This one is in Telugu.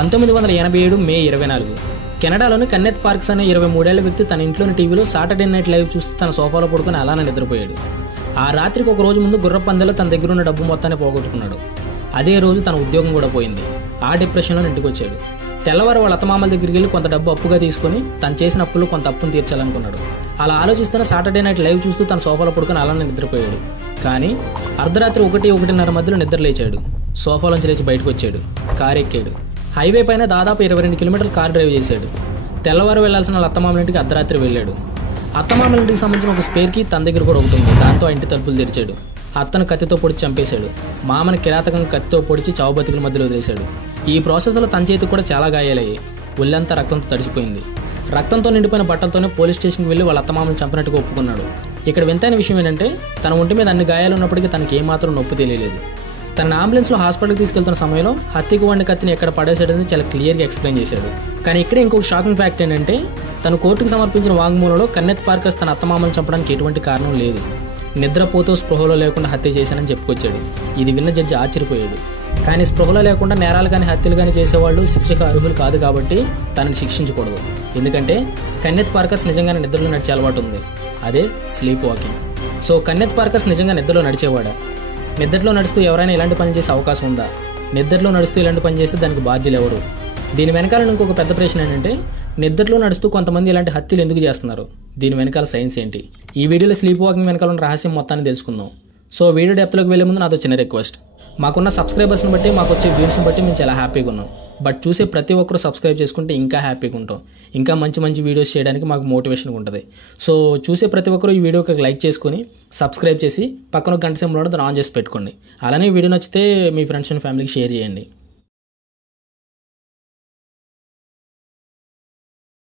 1987 మే 24 కెనడాలోని కన్నెత్ పార్క్స్ అనే 23 ఏళ్ల వ్యక్తి తన ఇంట్లోని టీవీలో సాటర్డే నైట్ లైవ్ చూస్తూ తన సోఫాలో పడుకుని అలానే నిద్రపోయాడు. ఆ రాత్రికి ఒక రోజు ముందు గుర్రపు పందెలో తన దగ్గర ఉన్న డబ్బు మొత్తాన్ని పోగొట్టుకున్నాడు. అదే రోజు తన ఉద్యోగం కూడా పోయింది. ఆ డిప్రెషన్లో ఇంటికి వచ్చాడు. తెల్లవారు వాళ్ళ అత్తమామల దగ్గరికి వెళ్ళి కొంత డబ్బు అప్పుగా తీసుకుని తను చేసిన అప్పులు కొంత అప్పును తీర్చాలనుకున్నాడు. అలా ఆలోచిస్తున్న సాటర్డే నైట్ లైవ్ చూస్తూ తన సోఫాలో పడుకుని అలానే నిద్రపోయాడు. కానీ అర్ధరాత్రి 1-1:30 మధ్యలో నిద్ర లేచాడు. సోఫాలోంచి లేచి బయటకు వచ్చాడు. కారు ఎక్కాడు. హైవే పైన దాదాపు 22 కిలోమీటర్లు కారు డ్రైవ్ చేశాడు. తెల్లవారు వెళ్లాల్సిన వాళ్ళ అత్తమామల ఇంటికి అర్ధరాత్రి వెళ్ళాడు. అత్తమామల ఇంటికి సంబంధించిన ఒక స్పేర్ కీ తన దగ్గర కూడా ఒకటి ఉంది. దాంతో ఆ ఇంటి తలుపులు తెరిచాడు. అత్తను కత్తితో పొడిచి చంపేశాడు. మామని కిరాతకంగా కత్తితో పొడిచి చావుబతికుల మధ్యలో వదిలేశాడు. ఈ ప్రాసెస్లో తన చేతికి కూడా చాలా గాయాలయ్యాయి. ఒళ్ళంతా రక్తంతో తడిసిపోయింది. రక్తంతో నిండిపోయిన బట్టలతోనే పోలీస్ స్టేషన్కి వెళ్ళి వాళ్ళ అత్తమామని చంపినట్టుగా ఒప్పుకున్నాడు. ఇక్కడ వింతైన విషయం ఏంటంటే తన ఒంటి మీద అన్ని గాయాలు ఉన్నప్పటికీ తనకి ఏమాత్రం నొప్పి తెలియలేదు. తన అంబులెన్స్లో హాస్పిటల్కి తీసుకెళ్తున్న సమయంలో హత్యకు వండి కత్తిని ఎక్కడ పడేసాడని చాలా క్లియర్గా ఎక్స్ప్లెయిన్ చేశాడు. కానీ ఇక్కడే ఇంకొక షాకింగ్ ఫ్యాక్ట్ ఏంటంటే తను కోర్టుకు సమర్పించిన వాంగ్మూలంలో కన్నెత్ పార్కర్స్ తన అత్తమామని చంపడానికి ఎటువంటి కారణం లేదు, నిద్రపోతూ స్పృహలో లేకుండా హత్య చేశానని చెప్పుకొచ్చాడు. ఇది విన్న జడ్జి ఆశ్చర్యపోయాడు. కానీ స్పృహలో లేకుండా నేరాలు కానీ హత్యలు కానీ చేసేవాళ్ళు శిక్షకు అర్హులు కాదు కాబట్టి తనని శిక్షించకూడదు. ఎందుకంటే కన్నెత్ పార్కర్స్ నిజంగానే నిద్రలో నడిచే అలవాటు ఉంది. అదే స్లీప్ వాకింగ్. సో కన్నెత్ పార్కర్స్ నిజంగా నిద్రలో నడిచేవాడా? నిద్రలో నడుస్తూ ఎవరైనా ఇలాంటి పని చేసే అవకాశం ఉందా? నిద్రలో నడుస్తూ ఇలాంటి పని చేస్తే దానికి బాధ్యులు ఎవరు? దీని వెనకాల ఇంకొక పెద్ద ప్రశ్న ఏంటంటే నిద్రలో నడుస్తూ కొంతమంది ఇలాంటి హత్యలు ఎందుకు చేస్తున్నారు? దీని వెనకాల సైన్స్ ఏంటి? ఈ వీడియోలో స్లీప్ వాకింగ్ వెనకాల ఉన్న రహస్యం మొత్తాన్ని తెలుసుకుందాం. సో వీడియో డెప్త్లోకి వెళ్ళే ముందు నాదో చిన్న రిక్వెస్ట్. మాకున్న సబ్స్క్రైబర్స్ని బట్టి మాకు వచ్చే వ్యూస్ని బట్టి మేము చాలా హ్యాపీగా ఉన్నాం. బట్ చూసే ప్రతి ఒక్కరు సబ్స్క్రైబ్ చేసుకుంటే ఇంకా హ్యాపీగా ఉంటాం. ఇంకా మంచి మంచి వీడియోస్ చేయడానికి మాకు మోటివేషన్ ఉంటుంది. సో చూసే ప్రతి ఒక్కరు ఈ వీడియోకి లైక్ చేసుకుని సబ్స్క్రైబ్ చేసి పక్కన గంట సింబల్ దాన్ని ఆన్ చేసి పెట్టుకోండి. అలానే వీడియో నచ్చితే మీ ఫ్రెండ్స్ అండ్ ఫ్యామిలీకి షేర్ చేయండి.